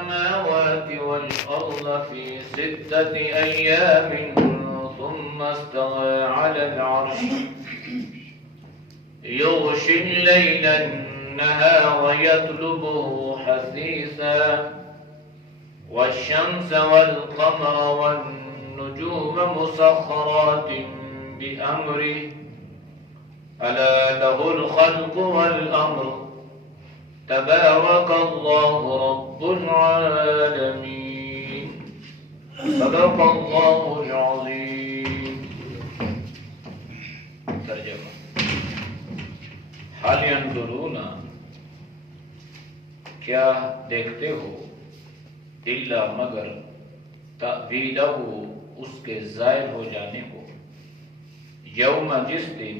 السماوات والأرض في 6 أيام ثم استوى على العرش يغشي الليل النهار يطلبه حثيثا والشمس والقمر والنجوم مسخرات بأمره ألا له الخلق والأمر تبارك الله رب العالمين صدق الله العظيم. ترجمہ: حال ينظرون، کیا دیکھتے ہو، الا مگر تأویلہ، اس کے ظاہر ہو جانے کو، یوم جس دن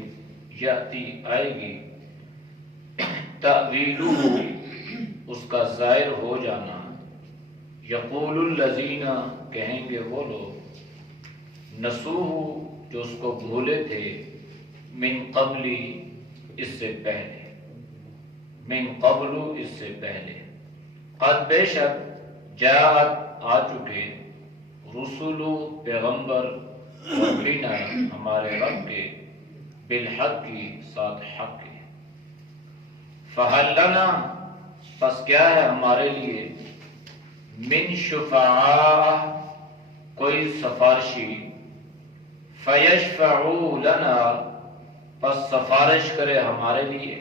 یاتی آئے گی، تأویلہ اس کا ظاہر ہو جانا، یقول الذین کہیں گے وہ لوگ، نسوہ جو اس کو بھولے تھے، من قبلی اس سے پہلے، من قبل اس سے پہلے، قد بے شک جاءت آ چکے، رسول پیغمبر، ربنا ہمارے رب کے، بالحق کی ساتھ حق کے، فہل لنا پس کیا ہے ہمارے لیے، من شفعاء کوئی سفارشی، فیشفعوا لنا پس سفارش کرے ہمارے لیے،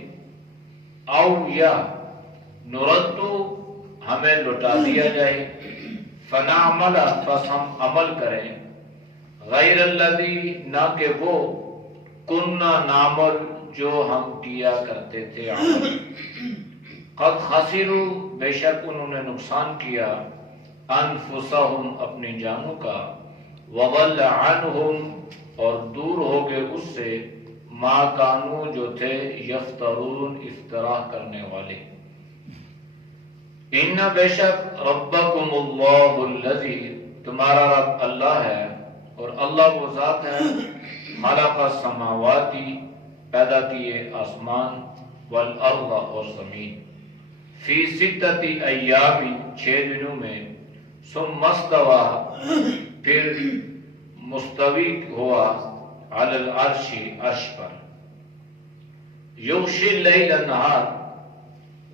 او یا نردو ہمیں لٹا دیا جائے، فنعمل پس ہم عمل کریں، غیر الذی نہ کہ وہ، کننا نعمل جو ہم کیا کرتے تھے عمل، قد خسروا بے شک انہوں نے نقصان کیا، انفسہم اپنی جانوں کا، وضل عنہم اور دور ہو گئے اس سے، ما کانوا جو تھے، یفترون افتراء کرنے والے، ان بے شک ربکم اللہ الذی تمہارا رب اللہ ہے، اور اللہ وہ ذات ہے، خلق السماواتی پیدا کیے آسمان، والارض اور زمین، فی 6 ایام 6 دنوں میں، ثم استوى پھر مستوی ہوا، علی العرش عرش پر، یغشی اللیل النہار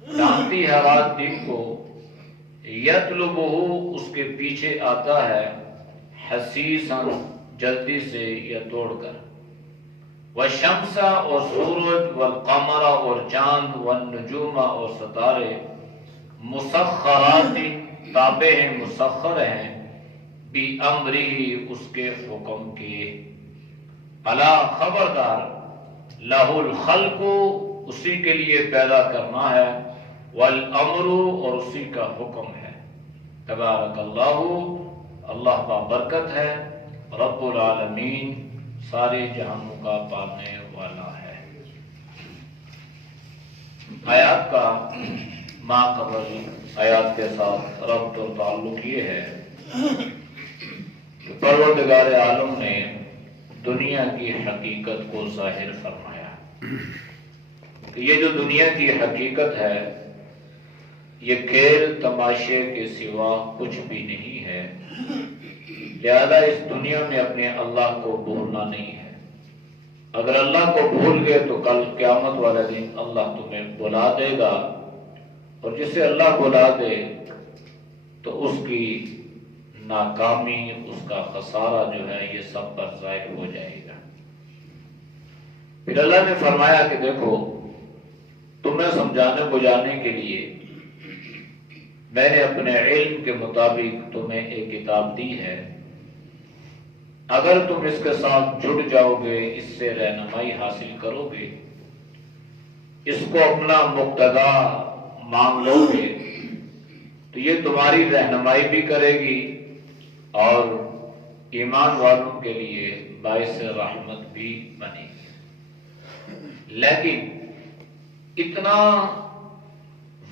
ڈھانپتی ہے رات دن کو، یطلبہ اس کے پیچھے آتا ہے، حثیثا جلدی سے یا توڑ کر، والشمس اور سورج، والقمر اور چاند، والنجوم اور ستارے، مسخرات تابع ہیں، مسخر ہیں، بِأَمْرِهِ اس کے حکم کے، الا خبردار، لہ الخلق اسی کے لیے پیدا کرنا ہے، والامر اور اسی کا حکم ہے، تبارک اللہ اللہ بابرکت ہے، رب العالمین سارے جہانوں کا پالنے والا ہے۔ آیات کا ما قبل آیات کے ساتھ ربط اور تعلق یہ ہے کہ پروردگار عالم نے دنیا کی حقیقت کو ظاہر فرمایا کہ یہ جو دنیا کی حقیقت ہے یہ کھیل تماشے کے سوا کچھ بھی نہیں ہے، لہذا اس دنیا میں اپنے اللہ کو بھولنا نہیں ہے، اگر اللہ کو بھول گئے تو کل قیامت والے دن اللہ تمہیں بلا دے گا، اور جسے اللہ بلا دے تو اس کی ناکامی، اس کا خسارہ جو ہے یہ سب پر ظاہر ہو جائے گا۔ پھر اللہ نے فرمایا کہ دیکھو تمہیں سمجھانے بجھانے کے لیے میں نے اپنے علم کے مطابق تمہیں ایک کتاب دی ہے، اگر تم اس کے ساتھ جڑ جاؤ گے، اس سے رہنمائی حاصل کرو گے، اس کو اپنا مقتدا مان لو گے تو یہ تمہاری رہنمائی بھی کرے گی اور ایمان والوں کے لیے باعث رحمت بھی بنے گی۔ لیکن اتنا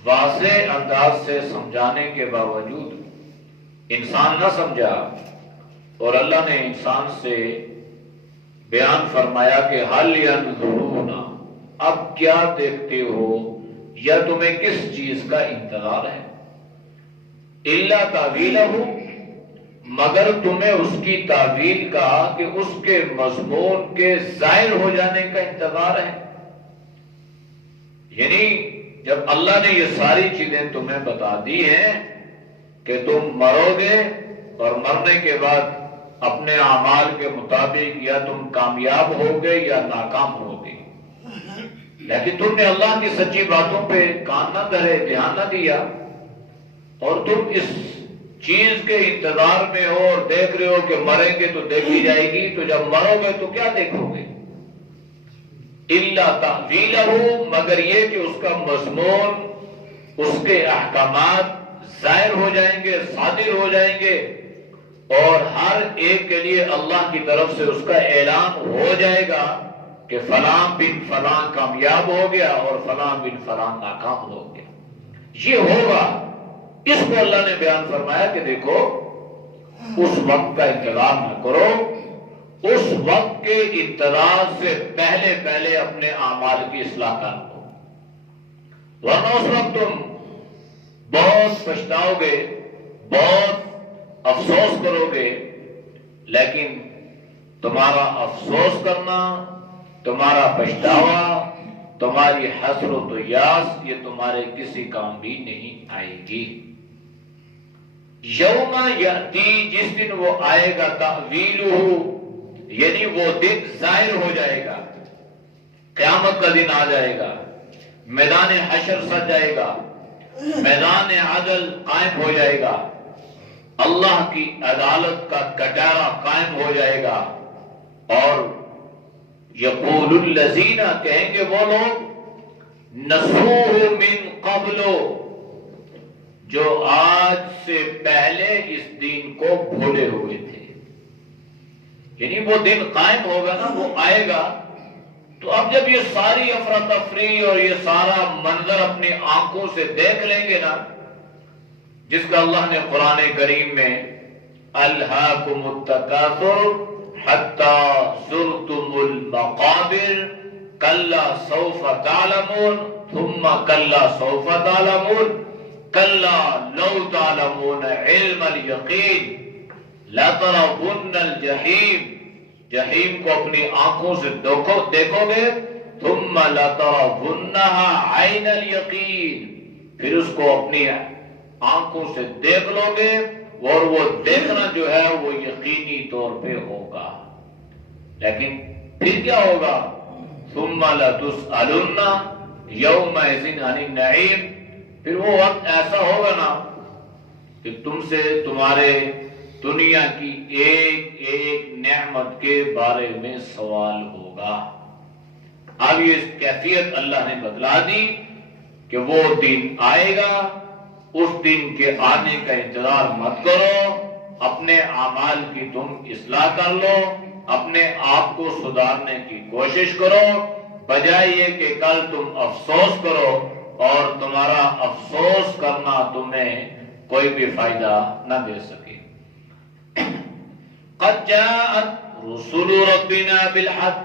واضح انداز سے سمجھانے کے باوجود انسان نہ سمجھا، اور اللہ نے انسان سے بیان فرمایا کہ حل ینظرون، اب کیا دیکھتے ہو یا تمہیں کس چیز کا انتظار ہے؟ الا تعویلہ، مگر تمہیں اس کی تعویل کا کہ اس کے مضمون کے ظاہر ہو جانے کا انتظار ہے. یعنی جب اللہ نے یہ ساری چیزیں تمہیں بتا دی ہیں کہ تم مرو گے اور مرنے کے بعد اپنے اعمال کے مطابق یا تم کامیاب ہوگے یا ناکام ہوگے، لیکن تم نے اللہ کی سچی باتوں پہ کان نہ دھرے، دھیان نہ دیا، اور تم اس چیز کے انتظار میں ہو اور دیکھ رہے ہو کہ مریں گے تو دیکھی جائے گی، تو جب مرو گے تو کیا دیکھو گے؟ الا تعویلہ، مگر یہ کہ اس کا مضمون، اس کے احکامات ظاہر ہو جائیں گے، صادر ہو جائیں گے، اور ہر ایک کے لیے اللہ کی طرف سے اس کا اعلان ہو جائے گا کہ فلاں بن فلاں کامیاب ہو گیا اور فلاں بن فلاں ناکام ہو گیا. یہ ہوگا. اس کو اللہ نے بیان فرمایا کہ دیکھو اس وقت کا انتظار نہ کرو، اس وقت کے انتظار سے پہلے پہلے اپنے اعمال کی اصلاح کر لو، ورنہ اس وقت تم بہت پچھتاؤ گے، بہت افسوس کرو گے، لیکن تمہارا افسوس کرنا، تمہارا پچھتاوا، تمہاری حسرت و یاس یہ تمہارے کسی کام بھی نہیں آئے گی. یوم یاتی، جس دن وہ آئے گا، تعویلہ، یعنی وہ دن ظاہر ہو جائے گا، قیامت کا دن آ جائے گا، میدان حشر سج جائے گا، میدان عدل قائم ہو جائے گا، اللہ کی عدالت کا کٹارہ قائم ہو جائے گا، اور یقول الذین، کہیں گے وہ لوگ، نسوہ من قبل، جو آج سے پہلے اس دین کو بھولے ہوئے تھے. یعنی وہ دن قائم ہوگا نا، وہ آئے گا، تو اب جب یہ ساری افراتفری اور یہ سارا منظر اپنی آنکھوں سے دیکھ لیں گے نا، جس کا اللہ نے قرآن کریم میں الہاکم التکاثر حتی زرتم المقابر کلا سوف تعلمون ثم کلا سوف تعلمون کلا لو تعلمون علم الیقین لترون الجحیم، جحیم کو اپنی آنکھوں سے دیکھو گے، ثم لترونها عین الیقین، پھر اس کو اپنی آنکھوں سے دیکھ لو گے، اور وہ دیکھنا جو ہے وہ یقینی طور پہ ہوگا. لیکن پھر کیا ہوگا؟ ثم لتسألن یومئذ عن النعیم، پھر وہ وقت ایسا ہوگا نا کہ تم سے تمہارے دنیا کی ایک ایک نعمت کے بارے میں سوال ہوگا. اب یہ کیفیت اللہ نے بتلا دی کہ وہ دن آئے گا، اس دن کے آنے کا انتظار مت کرو، اپنے اعمال کی تم اصلاح کر لو، اپنے آپ کو سدھارنے کی کوشش کرو، بجائے یہ کہ کل تم افسوس کرو اور تمہارا افسوس کرنا تمہیں کوئی بھی فائدہ نہ دے سکے. قد جاءت رسول ربنا بالحق،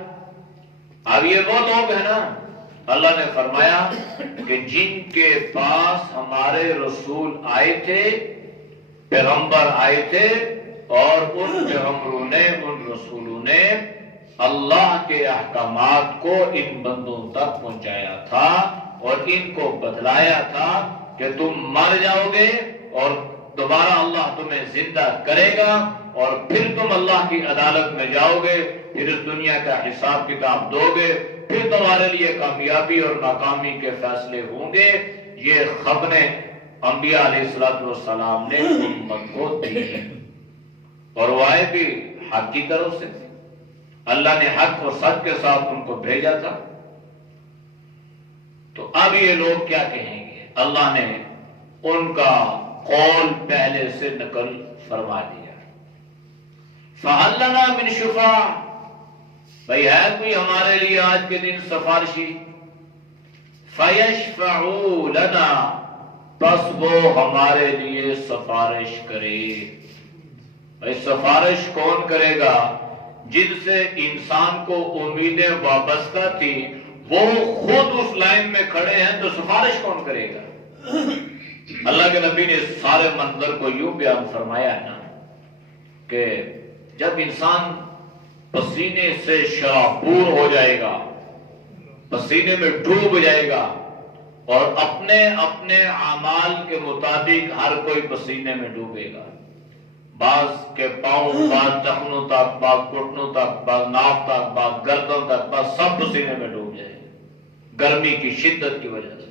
اب یہ وہ لوگ ہیں نا، اللہ نے فرمایا کہ جن کے پاس ہمارے رسول آئے تھے، پیغمبر آئے تھے، اور ان پیغمبروں نے، ان رسولوں نے اللہ کے احکامات کو ان بندوں تک پہنچایا تھا اور ان کو بتلایا تھا کہ تم مر جاؤ گے اور دوبارہ اللہ تمہیں زندہ کرے گا، اور پھر تم اللہ کی عدالت میں جاؤ گے، پھر اس دنیا کا حساب کتاب دو گے، پھر تمہارے لیے کامیابی اور ناکامی کے فیصلے ہوں گے. یہ خبریں انبیاء علیہ السلام نے امت کو دی ہیں، اور وہ آئے بھی حق کی طرف سے، اللہ نے حق اور سچ کے ساتھ ان کو بھیجا تھا. تو اب یہ لوگ کیا کہیں گے؟ اللہ نے ان کا قول پہلے سے نقل فرما دیا. فَهَلْ لَنَا مِنْ شُفَعَاءَ، بھئی ہے کوئی ہمارے لیے آج کے دن سفارشی؟ فَيَشْفَعُوا لَنَا، پس وہ ہمارے لیے سفارش کرے. بھئی سفارش کون کرے گا؟ جن سے انسان کو امیدیں وابستہ تھی وہ خود اس لائن میں کھڑے ہیں، تو سفارش کون کرے گا؟ اللہ کے نبی نے اس سارے منظر کو یوں بیان فرمایا ہے نا کہ جب انسان پسینے سے شرابور ہو جائے گا، پسینے میں ڈوب جائے گا، اور اپنے اپنے اعمال کے مطابق ہر کوئی پسینے میں ڈوبے گا، بعض کے پاؤں، بعض ٹخنوں تک، بعض گھٹنوں تک، بعض ناف تک، بعض گردن تک، بعض سب پسینے میں ڈوب جائے گا گرمی کی شدت کی وجہ سے۔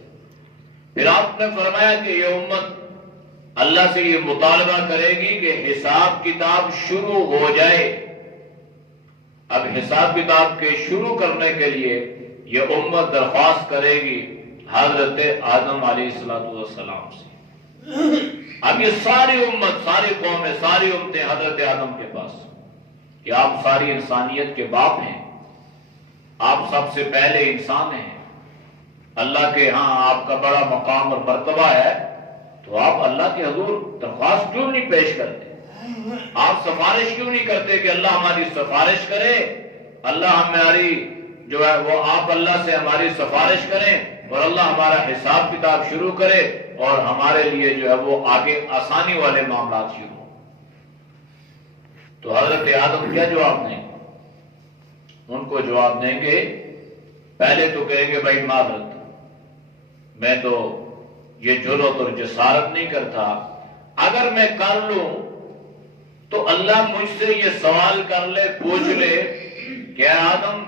پھر آپ نے فرمایا کہ یہ امت اللہ سے یہ مطالبہ کرے گی کہ حساب کتاب شروع ہو جائے۔ اب حساب کتاب کے شروع کرنے کے لیے یہ امت درخواست کرے گی حضرت آدم علیہ السلام سے۔ اب یہ ساری امت، ساری قومیں، ساری امتیں حضرت آدم کے پاس کہ آپ ساری انسانیت کے باپ ہیں، آپ سب سے پہلے انسان ہیں، اللہ کے ہاں آپ کا بڑا مقام اور مرتبہ ہے، تو آپ اللہ کے حضور درخواست کیوں نہیں پیش کرتے؟ آپ سفارش کیوں نہیں کرتے کہ اللہ ہماری سفارش کرے، اللہ ہماری جو ہے وہ آپ اللہ سے ہماری سفارش کریں اور اللہ ہمارا حساب کتاب شروع کرے اور ہمارے لیے جو ہے وہ آگے آسانی والے معاملات شروع ہوں۔ تو حضرت آدم کیا جواب دیں؟ ان کو جواب دیں گے، پہلے تو کہیں گے بھائی معذرت، میں تو یہ جرأت اور جسارت نہیں کرتا، اگر میں کر لوں تو اللہ مجھ سے یہ سوال کر لے، پوچھ لے کہ آدم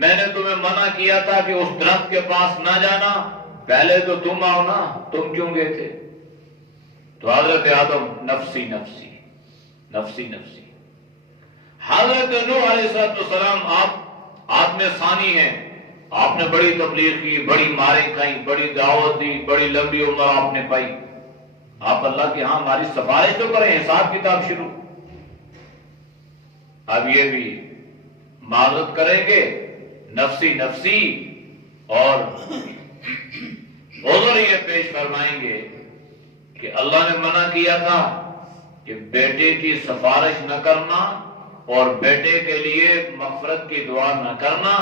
میں نے تمہیں منع کیا تھا کہ اس درخت کے پاس نہ جانا، پہلے تو تم آؤ نا، تم کیوں گئے تھے؟ تو حضرت آدم نفسی نفسی نفسی نفسی۔ حضرت نوح علیہ السلام آپ میں ثانی ہیں، آپ نے بڑی تبلیغ کی، بڑی ماریں کھائیں، بڑی دعوت دی، بڑی لمبی عمر آپ نے پائی، آپ اللہ کے ہاں ہماری سفارش تو کریں، حساب کتاب شروع۔ اب یہ بھی معذرت کریں گے، نفسی نفسی، اور عذر یہ پیش فرمائیں گے کہ اللہ نے منع کیا تھا کہ بیٹے کی سفارش نہ کرنا اور بیٹے کے لیے مغفرت کی دعا نہ کرنا،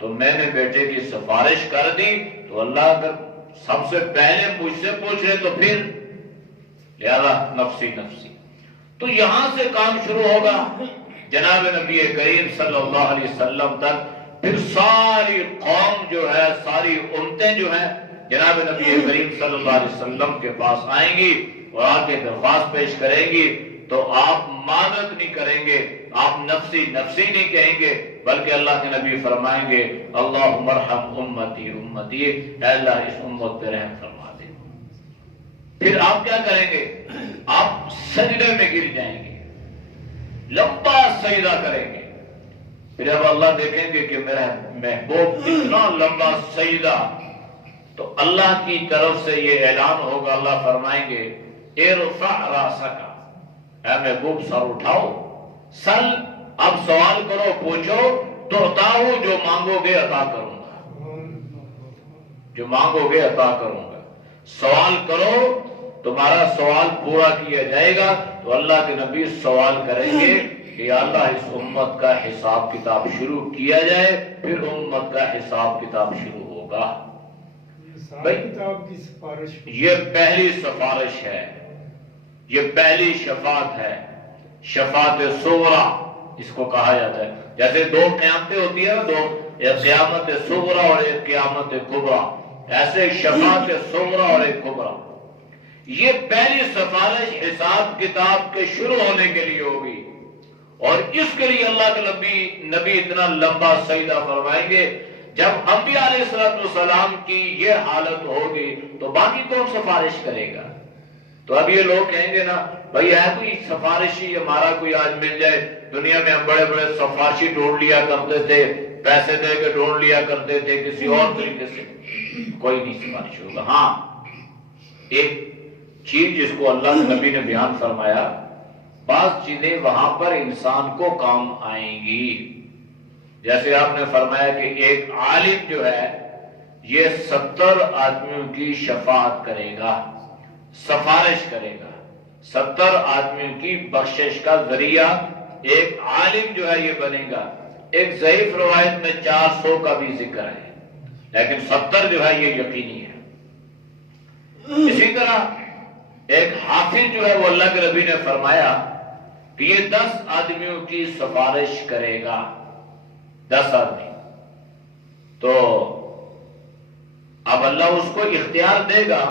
تو میں نے بیٹے کی سفارش کر دی، تو اللہ اگر سب سے پہلے مجھ سے پوچھ رہے تو پھر لہذا نفسی نفسی۔ تو یہاں سے کام شروع ہوگا جناب نبی کریم صلی اللہ علیہ وسلم تک، پھر ساری قوم جو ہے، ساری امتیں جو ہیں جناب نبی کریم صلی اللہ علیہ وسلم کے پاس آئیں گی اور آ کے درخواست پیش کریں گی، تو آپ معذرت نہیں کریں گے، آپ نفسی نفسی نہیں کہیں گے، بلکہ اللہ کے نبی فرمائیں گے اللہم ارحم امتی امتی، اے اللہ اس امت پہ رحم فرما دے۔ پھر آپ کیا کریں گے؟ آپ سجدے میں گر جائیں گے، لمبا سجدہ کریں گے۔ پھر اب اللہ دیکھیں گے کہ میرا محبوب اتنا لمبا سجدہ، تو اللہ کی طرف سے یہ اعلان ہوگا، اللہ فرمائیں گے ارفع راسک، اے محبوب سر اٹھاؤ، سل، اب سوال کرو، پوچھو، تو عطاؤ، جو مانگو گے عطا کروں گا، جو مانگو گے عطا کروں گا، سوال کرو تمہارا سوال پورا کیا جائے گا۔ تو اللہ کے نبی سوال کریں گے کہ یا اللہ اس امت کا حساب کتاب شروع کیا جائے، پھر امت کا حساب کتاب شروع ہوگا۔ یہ پہلی سفارش ہے، یہ پہلی شفاعت ہے، شفاعت صغریٰ اس کو کہا جاتا ہے۔ جیسے دو قیامتیں ہوتی ہیں، دو، ایک قیامت صغریٰ اور ایک قیامت کبریٰ، ایسے شفاعت صغریٰ اور ایک کبریٰ۔ یہ پہلی سفارش حساب کتاب کے شروع ہونے کے لیے ہوگی، اور اس کے لیے اللہ کے نبی اتنا لمبا سجدہ فرمائیں گے۔ جب انبیاء علیہ السلام کی یہ حالت ہوگی تو باقی کون سفارش کرے گا؟ تو اب یہ لوگ کہیں گے نا بھائی ہے کوئی سفارشی ہمارا کوئی آج مل جائے، دنیا میں ہم بڑے بڑے سفارشی ڈھونڈ لیا کرتے تھے، پیسے دے کے ڈھونڈ لیا کرتے تھے، کسی اور طریقے سے کوئی نہیں سفارش ہوگا۔ ہاں ایک چیز جس کو اللہ کے نبی نے بیان فرمایا، بعض چیزیں وہاں پر انسان کو کام آئیں گی، جیسے آپ نے فرمایا کہ ایک عالم جو ہے یہ 70 آدمیوں کی شفاعت کرے گا، سفارش کرے گا، 70 آدمیوں کی بخشش کا ذریعہ ایک عالم جو ہے یہ بنے گا۔ ایک ضعیف روایت میں 400 کا بھی ذکر ہے، لیکن 70 جو ہے یہ یقینی ہے۔ اسی طرح ایک حافظ جو ہے وہ اللہ کے نبی نے فرمایا کہ یہ 10 آدمیوں کی سفارش کرے گا، 10 آدمی. تو اب اللہ اس کو اختیار دے گا،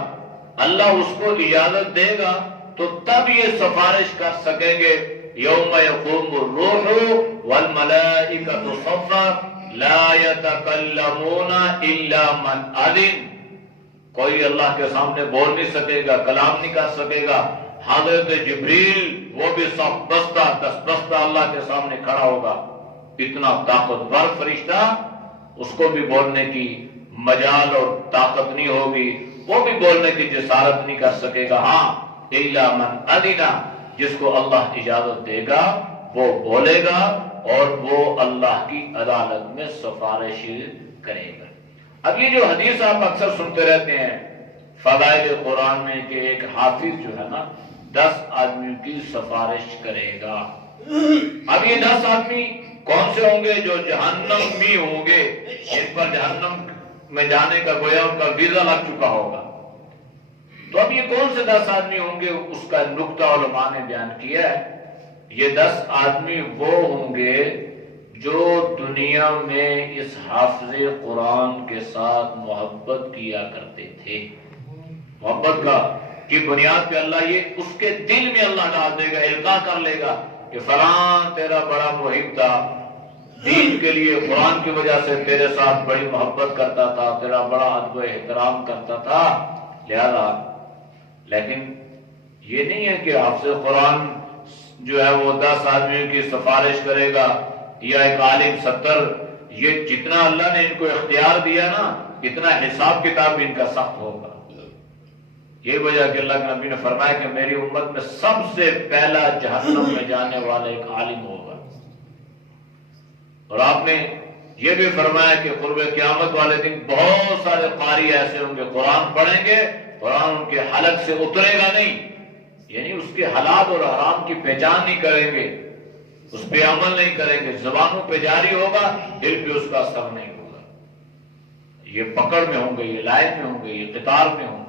اللہ اس کو اجازت دے گا تو تب یہ سفارش کر سکیں گے. یوم یقوم الروح والملائکۃ صفا لا یتکلمون الا من اذن. کوئی اللہ کے سامنے بول نہیں سکے گا، کلام نہیں کر سکے گا. حضرت جبریل وہ بھی صف بستہ دست بستہ اللہ کے سامنے کھڑا ہوگا. اتنا طاقتور فرشتہ، اس کو بھی بولنے کی مجال اور طاقت نہیں ہوگی، وہ بھی بولنے کی جسارت نہیں کر سکے گا. ہاں الا من اذن، جس کو اللہ اجازت دے گا وہ بولے گا اور وہ اللہ کی عدالت میں سفارش کرے گا. اب یہ جو حدیث آپ اکثر سنتے رہتے ہیں فضائل قرآن میں کہ ایک حافظ جو ہے نا 10 آدمیوں کی سفارش کرے گا. اب یہ 10 آدمی کون سے ہوں گے؟ جو جہنم میں ہوں گے، جن پر جہنم میں جانے کا گویا ان کا ویزا لگ چکا ہوگا. تو اب یہ کون سے 10 آدمی ہوں گے؟ اس کا نقطہ علماء نے بیان کیا ہے. یہ 10 آدمی وہ ہوں گے جو دنیا میں اس حافظ قرآن کے ساتھ محبت کیا کرتے تھے. محبت کا کی بنیاد پہ اللہ یہ اس کے دل میں اللہ ڈال دے گا، القاء کر لے گا کہ فلاں تیرا بڑا محب تھا، دین کے لیے قرآن کی وجہ سے تیرے ساتھ بڑی محبت کرتا تھا، تیرا بڑا ادب و احترام کرتا تھا. لہذا لیکن یہ نہیں ہے کہ حافظ قرآن جو ہے وہ 10 آدمیوں کی سفارش کرے گا یا ایک عالم 70. یہ جتنا اللہ نے ان کو اختیار دیا نا اتنا حساب کتاب ان کا سخت ہوگا. یہ وجہ کہ اللہ کے نبی نے فرمایا کہ میری امت میں سب سے پہلا جہنم میں جانے والا ایک عالم ہوگا. اور آپ نے یہ بھی فرمایا کہ قرب قیامت والے دن بہت سارے قاری ایسے ہوں گے قرآن پڑھیں گے، قرآن ان کے حلق سے اترے گا نہیں، یعنی اس کے حلال اور حرام کی پہچان نہیں کریں گے، اس پہ عمل نہیں کریں گے، زبانوں پہ جاری ہوگا، دل پہ اس کا اثر نہیں ہوگا. یہ پکڑ میں ہوں گے، یہ لائن میں ہوں گے، یہ قطار میں ہوں گے.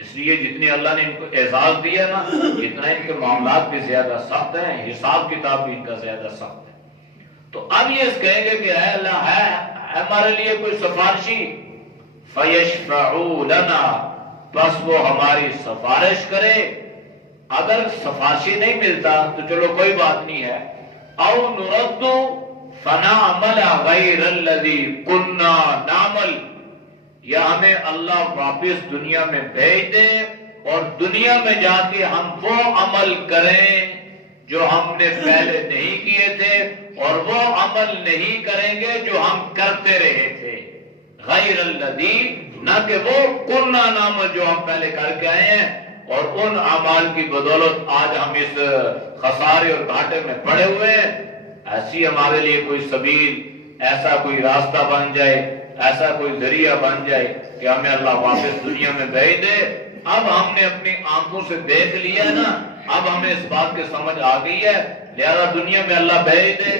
اس لیے جتنی اللہ نے ان کو اعزاز دیا نا اتنا ان کے معاملات بھی زیادہ سخت ہیں، حساب کتاب بھی ان کا زیادہ سخت ہے. تو اب یہ کہیں گے کہ اے اللہ ہے ہمارے لیے کوئی سفارشی، فَيَشْفَعُوا لَنَا، بس وہ ہماری سفارش کرے. اگر سفارشی نہیں ملتا تو چلو کوئی بات نہیں ہے. او نرد فنعمل غیر الذی کنا نعمل، یا ہمیں اللہ واپس دنیا میں بھیج دے اور دنیا میں جا کے ہم وہ عمل کریں جو ہم نے پہلے نہیں کیے تھے، اور وہ عمل نہیں کریں گے جو ہم کرتے رہے تھے. غیر الذی، نہ کہ وہ کنا نعمل جو ہم پہلے کر کے آئے ہیں اور ان اعمال کی بدولت آج ہم اس خسارے اور گھاٹے میں پڑے ہوئے ہیں. ایسی ہمارے لیے کوئی سبیل، ایسا کوئی راستہ بن جائے، ایسا کوئی ذریعہ بن جائے کہ ہمیں اللہ واپس دنیا میں بھیج دے. اب ہم نے اپنی آنکھوں سے دیکھ لیا نا، اب ہمیں اس بات کی سمجھ آ گئی ہے، لہذا دنیا میں اللہ بھیج دے.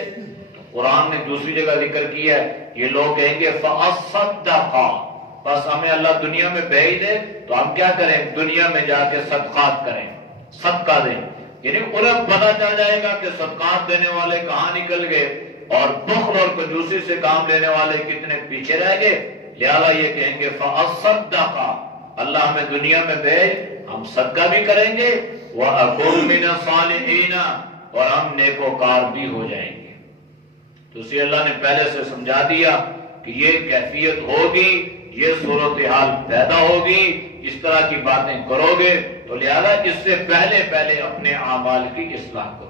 قرآن نے دوسری جگہ ذکر کیا ہے، یہ لوگ کہیں گے فَأَصَّدَّقَا، بس ہمیں اللہ دنیا میں بھیج دے تو ہم کیا کریں؟ دنیا میں جا کے صدقات کریں، صدقہ دیں. یعنی انہیں پتہ چل جائے گا کہ صدقات دینے والے کہاں نکل گئے اور بخل اور کنجوسی سے کام لینے والے کتنے پیچھے رہ گئے. لہذا یہ کہیں گے فَأَصَّدَّقَا، اللہ ہمیں دنیا میں بھیج، ہم صدقہ بھی کریں گے، وَأَكُن مِّنَ الصَّالِحِينَ، اور ہم نیکوکار بھی ہو جائیں گے. تو اسی اللہ نے پہلے سے سمجھا دیا کہ یہ کیفیت ہوگی، یہ صورتحال پیدا ہوگی، اس طرح کی باتیں کرو گے تو لہذا اس سے پہلے اپنے اعمال کی اصلاح کرو.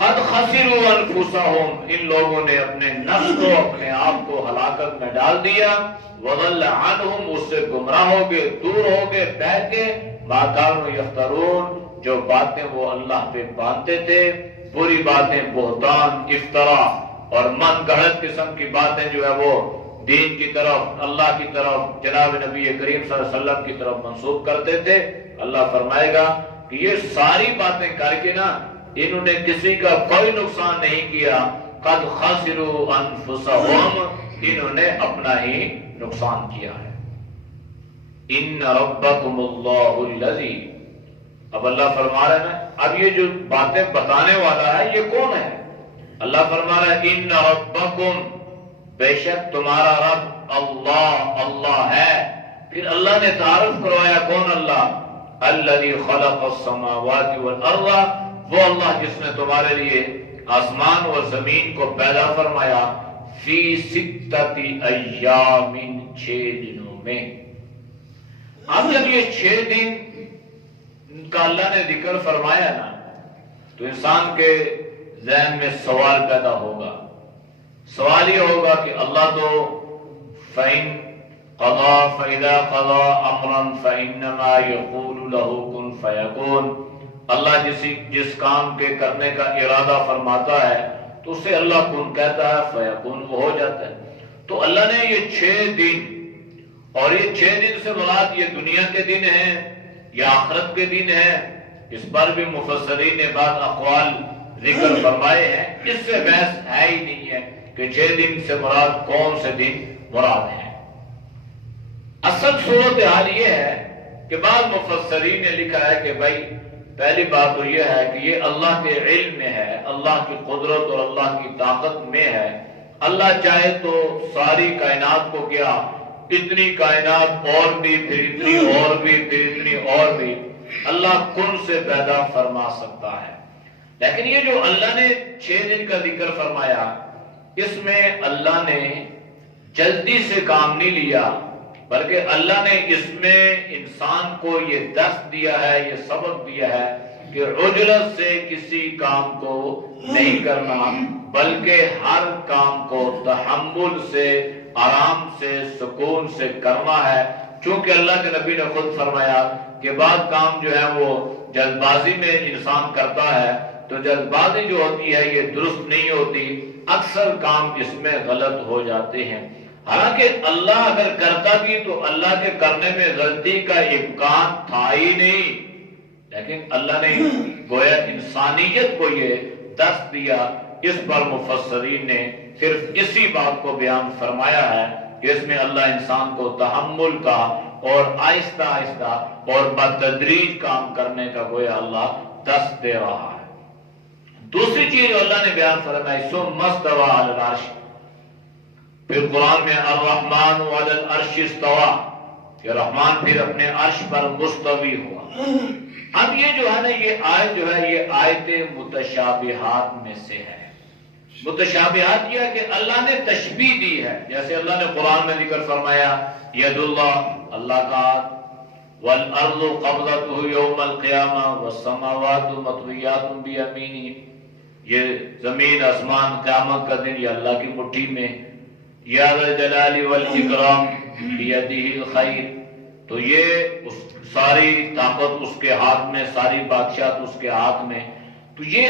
قد خسروا انفسهم، ان لوگوں نے اپنے نفس کو، اپنے آپ کو ہلاکت میں ڈال دیا. وضل عنہم، اس سے گمراہ ہو گئے، دور ہو گئے، بہ کے ما کانوا یفترون، جو باتیں وہ اللہ پہ باندھتے تھے، بری باتیں، بہتان، افطرا اور من گھڑت قسم کی باتیں جو ہے وہ دین کی طرف، اللہ کی طرف، جناب نبی کریم صلی اللہ علیہ وسلم کی طرف منسوب کرتے تھے. اللہ فرمائے گا کہ یہ ساری باتیں کر کے نا انہوں نے کسی کا کوئی نقصان نہیں کیا. قد خسروا انفسهم، انہوں نے اپنا ہی نقصان کیا ہے. ان ربکم اللہ الذی، اب اللہ فرما رہا ہے نا، اب یہ جو باتیں بتانے والا ہے یہ کون ہے؟ اللہ فرما رہا ہے ان ربکم، بے شک تمہارا رب اللہ، اللہ ہے۔ پھر اللہ نے تعارف کروایا کون اللہ؟ الذی خلق السماوات والارض، وہ اللہ جس نے تمہارے لیے آسمان اور زمین کو پیدا فرمایا، فی ستۃ ایام، 6 دنوں میں۔ اب جب یہ 6 دن کا اللہ نے ذکر فرمایا نا، تو انسان کے ذہن میں سوال پیدا ہوگا۔ سوال یہ ہوگا کہ اللہ تو فَإِن قضا فَإِذَا قضا أَمْرًا فَإِنَّمَا يَقُولُ لَهُ كُن فَيَكُونُ، اللہ جس کام کے کرنے کا ارادہ فرماتا ہے تو اسے اللہ کن کہتا ہے، فیکون وہ ہو جاتا ہے۔ تو اللہ نے یہ 6 دن، اور یہ 6 دن سے مراد یہ دنیا کے دن ہیں یا آخرت کے دن ہیں، اس پر بھی مفسرین نے بعض اقوال ذکر فرمائے ہیں۔ اس سے بحث ہے ہی نہیں ہے کہ 6 دن سے مراد کون سے دن مراد ہیں۔ اصل صورتحال یہ ہے کہ بعض مفسرین نے لکھا ہے کہ بھائی پہلی بات تو یہ ہے کہ یہ اللہ کے علم میں ہے، اللہ کی قدرت اور اللہ کی طاقت میں ہے۔ اللہ چاہے تو ساری کائنات کو کیا، اتنی کائنات اور بھی، پھر اتنی اور بھی، پھر اتنی اور بھی، اللہ کن سے پیدا فرما سکتا ہے۔ لیکن یہ جو اللہ نے 6 دن کا ذکر فرمایا، اس میں اللہ نے جلدی سے کام نہیں لیا، بلکہ اللہ نے اس میں انسان کو یہ درس دیا ہے، یہ سبق دیا ہے کہ عجلت سے کسی کام کو نہیں کرنا، بلکہ ہر کام کو تحمل سے، آرام سے، سکون سے کرنا ہے۔ چونکہ اللہ کے نبی نے خود فرمایا کہ بعض کام جو ہے وہ جلد بازی میں انسان کرتا ہے، تو جلد بازی جو ہوتی ہے یہ درست نہیں ہوتی، اکثر کام اس میں غلط ہو جاتے ہیں۔ حالانکہ اللہ اگر کرتا بھی تو اللہ کے کرنے میں غلطی کا امکان تھا ہی نہیں، لیکن اللہ نے گویا انسانیت کو یہ درس دیا۔ اس پر مفسرین نے صرف اسی بات کو بیان فرمایا ہے کہ اس میں اللہ انسان کو تحمل کا اور آہستہ آہستہ اور بتدریج کام کرنے کا گویا اللہ درس دے رہا ہے۔ دوسری چیز اللہ نے بیان فرمائی ثم استوى علی العرش، پھر قرآن میں الرحمن علی العرش استوى، کہ رحمان پھر اپنے عرش پر مستوی ہوا۔ اب یہ جو ہے نا، یہ آیت جو ہے یہ آیت متشابہات میں سے ہے۔ متشابہات یہ ہے کہ اللہ نے تشبیہ دی ہے، جیسے اللہ نے قرآن میں ذکر فرمایا ید اللہ، اللہ کا ہاتھ، والارض قبضتہ یوم القیامہ والسماوات مطویات بیمینہ، یہ زمین آسمان قیامت کا دن یہ اللہ کی مٹھی میں، یا ذا الجلال والاکرام بیدہ الخیر، تو یہ ساری طاقت اس کے ہاتھ میں، ساری بادشاہت اس کے ہاتھ میں۔ تو یہ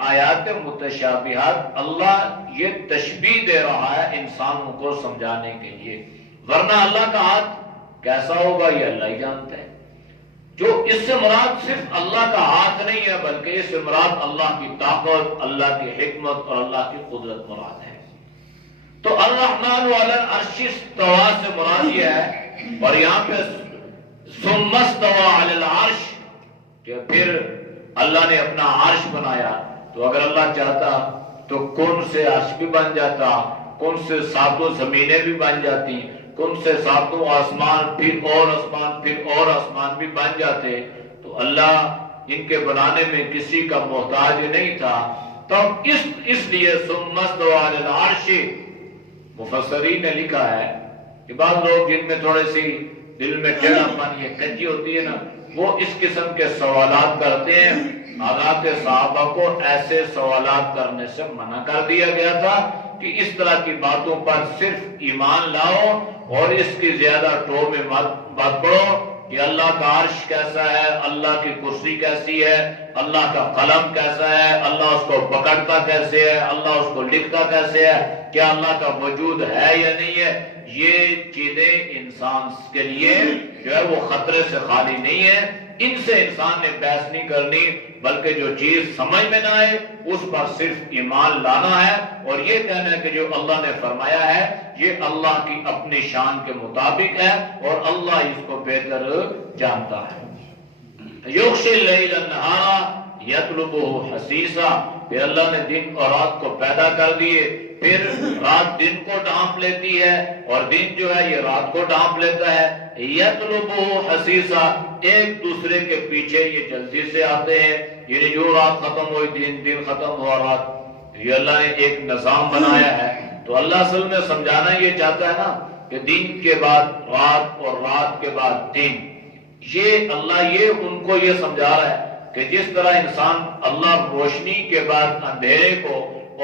آیات متشابہات اللہ یہ تشبیہ دے رہا ہے انسانوں کو سمجھانے کے لیے، ورنہ اللہ کا ہاتھ کیسا ہوگا یہ اللہ ہی جانتا ہے۔ جو اس سے مراد صرف اللہ کا ہاتھ نہیں ہے، بلکہ اس سے مراد اللہ کی طاقت، اللہ کی حکمت اور اللہ کی قدرت مراد ہے۔ تو الرحمن علی العرش استوى سے مراد یہ ہے، اور یہاں پہ ثم استوى علی العرش، کہ پھر اللہ نے اپنا عرش بنایا۔ تو اگر اللہ چاہتا تو کن سے عرش بھی بن جاتا، کن سے 7 زمینیں بھی بن جاتی، کن سے 7 آسمان، پھر اور آسمان، پھر اور آسمان بھی بن جاتے۔ تو اللہ ان کے بنانے میں کسی کا محتاج نہیں تھا۔ تب اس لیے ثم استوى علی العرش، مفسرین نے لکھا ہے کہ بعض لوگ جن میں تھوڑے سی دل میں ٹیڑھا پن، یہ کجی ہوتی ہے نا، وہ اس قسم کے سوالات کرتے ہیں۔ حضرات صحابہ کو ایسے سوالات کرنے سے منع کر دیا گیا تھا کہ اس طرح کی باتوں پر صرف ایمان لاؤ اور اس کی زیادہ ٹو میں مت پڑو کہ اللہ کا عرش کیسا ہے، اللہ کی کرسی کیسی ہے، اللہ کا قلم کیسا ہے، اللہ اس کو پکڑتا کیسے ہے، اللہ اس کو لکھتا کیسے ہے، کیا اللہ کا وجود ہے یا نہیں ہے۔ یہ چیزیں انسان کے لیے جو ہے وہ خطرے سے خالی نہیں ہے، ان سے انسان نے بحث نہیں کرنی، بلکہ جو چیز سمجھ میں نہ آئے اس پر صرف ایمان لانا ہے اور یہ کہنا ہے کہ جو اللہ نے فرمایا ہے یہ اللہ کی اپنی شان کے مطابق ہے اور اللہ اس کو بہتر جانتا ہے۔ یغشی اللیل النہار یطلبہ حثیثا، پھر اللہ نے دن اور رات کو پیدا کر دیے، پھر رات دن کو ڈھانپ لیتی ہے اور دن جو ہے یہ رات کو ڈھانپ لیتا ہے۔ یطلبہ حثیثا، ایک دوسرے کے پیچھے یہ جلدی سے آتے ہیں، یعنی جو رات ختم ہوئی دن، دن ختم ہوا رات، یہ اللہ نے ایک نظام بنایا ہے۔ تو اللہ اصل میں سمجھانا یہ چاہتا ہے نا کہ دن کے بعد رات اور رات کے بعد دن، یہ اللہ یہ ان کو یہ سمجھا رہا ہے کہ جس طرح انسان اللہ روشنی کے بعد اندھیرے کو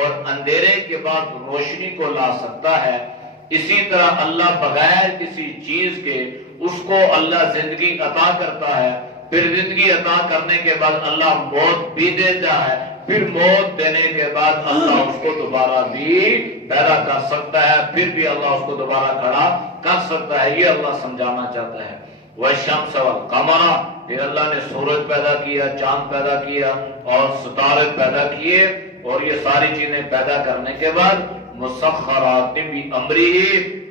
اور اندھیرے کے بعد روشنی کو لا سکتا ہے، اسی طرح اللہ بغیر کسی چیز کے اس کو اللہ زندگی عطا کرتا ہے، پھر زندگی عطا کرنے کے بعد اللہ موت بھی دیتا ہے، پھر موت دینے کے بعد اللہ اس کو دوبارہ بھی پیدا کر سکتا ہے، پھر بھی اللہ اس کو دوبارہ کھڑا کر سکتا ہے، یہ اللہ سمجھانا چاہتا ہے۔ والشمس والقمر، پھر اللہ نے سورج پیدا کیا، چاند پیدا کیا اور ستارے پیدا کیے، اور یہ ساری چیزیں پیدا کرنے کے بعد مسخرات بامرہ،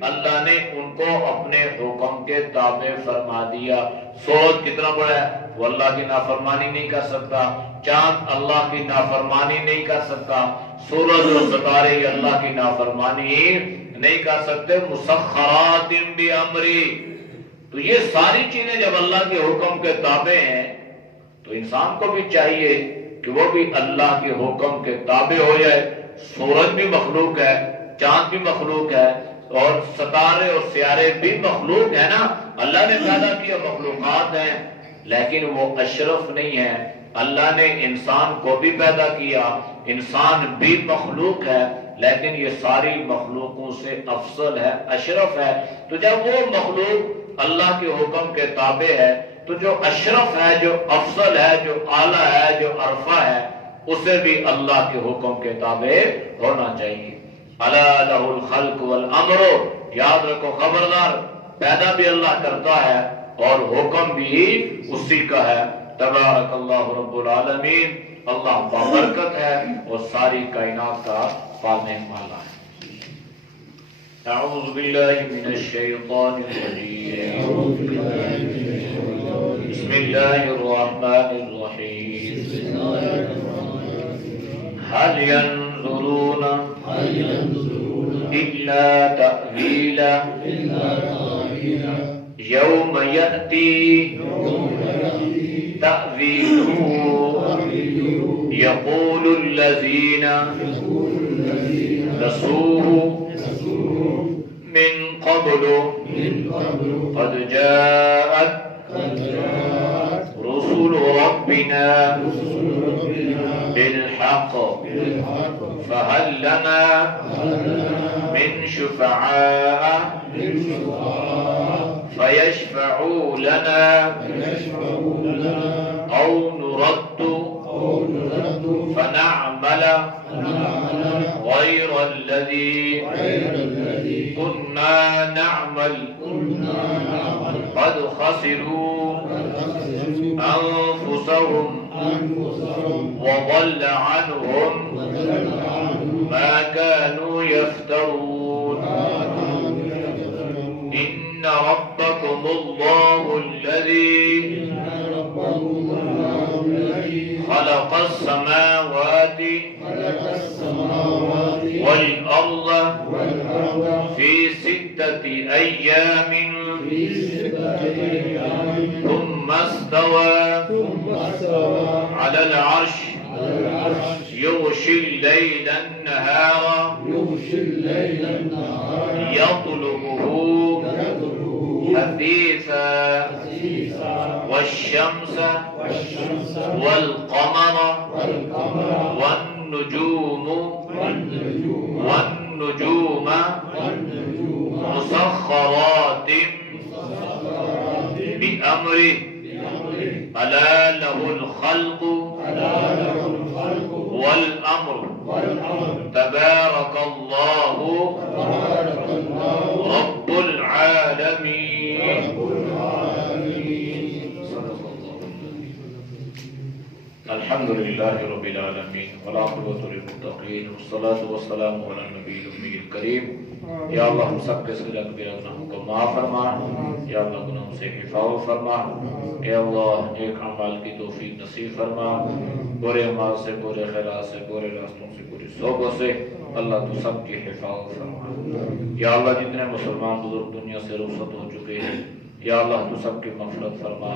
اللہ نے ان کو اپنے حکم کے تابع فرما دیا۔ سورج کتنا بڑا ہے، وہ اللہ کی نافرمانی نہیں کر سکتا، چاند اللہ کی نافرمانی نہیں کر سکتا، سورج اور ستارے یہ اللہ کی نافرمانی نہیں کر سکتے۔ مسخرات بامرہ، تو یہ ساری چیزیں جب اللہ کے حکم کے تابع ہیں تو انسان کو بھی چاہیے کہ وہ بھی اللہ کے حکم کے تابع ہو جائے۔ سورج بھی مخلوق ہے، چاند بھی مخلوق ہے اور ستارے اور سیارے بھی مخلوق ہے نا، اللہ نے پیدا کیا، مخلوقات ہیں، لیکن وہ اشرف نہیں ہے۔ اللہ نے انسان کو بھی پیدا کیا، انسان بھی مخلوق ہے، لیکن یہ ساری مخلوقوں سے افضل ہے، اشرف ہے۔ تو جب وہ مخلوق اللہ کے حکم کے تابع ہے تو جو اشرف ہے، جو افضل ہے، جو اعلیٰ ہے، جو عرفہ ہے، اسے بھی اللہ کے حکم کے تابع ہونا چاہیے۔ الا لہ الخلق والامر، یاد رکھو خبردار، پیدا بھی اللہ کرتا ہے اور حکم بھی اسی کا ہے۔ تبارک اللہ رب العالمین، اللہ بابرکت ہے اور ساری کائنات کا پالنے والا ہے۔ اعوذ باللہ من الشیطان الرجیم، بسم اللہ الرحمن الرحیم، هل ينظرون إلا تأويله يوم يأتي تأويله يقول الذين نسوه من قبل قد جاءت رسل ربنا بالحق فهل لنا من شفعاء فيشفعوا لنا أو نرد فنعمل غير الذي كنا نعمل قد خسروا أنفسهم وضل عنهم ما كانوا يفترون إن ربكم الله الذي خلق السماوات والأرض في 6 أيام ثم استوى على العرش يغشي الليل النهار يطلبه حثيثا والشمس والقمر والنجوم مسخرات بأمره ألا له الخلق والأمر تبارك الله رب العالمين۔ الحمدللہ رب العالمین والعاقبۃ للمتقین والصلاة والسلام علی النبی الأمی الکریم۔ یا اللہ ہم سب کے صغیر کبیر گناہوں کو معاف فرما، یا اللہ گناہوں سے حفاظت فرما، یا اللہ نیک اعمال کی توفیق نصیب فرما، برے اعمال سے، برے خیالات سے، برے راستوں سے، بری صحبت سے اللہ تو سب کی حفاظت فرما۔ یا اللہ جتنے مسلمان بزرگ دنیا سے رخصت ہو چکے ہیں، یا اللہ تو سب کی مغفرت فرما۔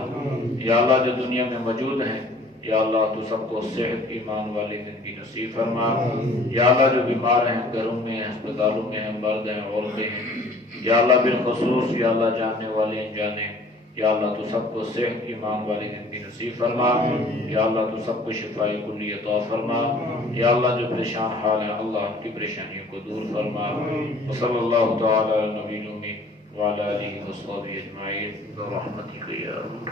یا اللہ جو دنیا میں موجود ہیں، یا اللہ تو سب کو صحت ایمان والی زندگی نصیب فرما۔ یا اللہ جو بیمار ہیں، گھروں میں، ہسپتالوں میں ہیں، مرد ہیں، عورتیں ہیں، یا اللہ بالخصوص یا اللہ جاننے والے انجانے، یا اللہ تو سب کو صحت ایمان والی زندگی نصیب فرما۔ یا اللہ تو سب کو شفائی کلی عطا فرما۔ یا اللہ جو پریشان حال ہیں، اللہ ان کی پریشانیوں کو دور فرما۔ وصلی اللہ تعالی علی نبی الأمی وعلی آلہ وصحبہ اجمعین برحمتک یا ارحم۔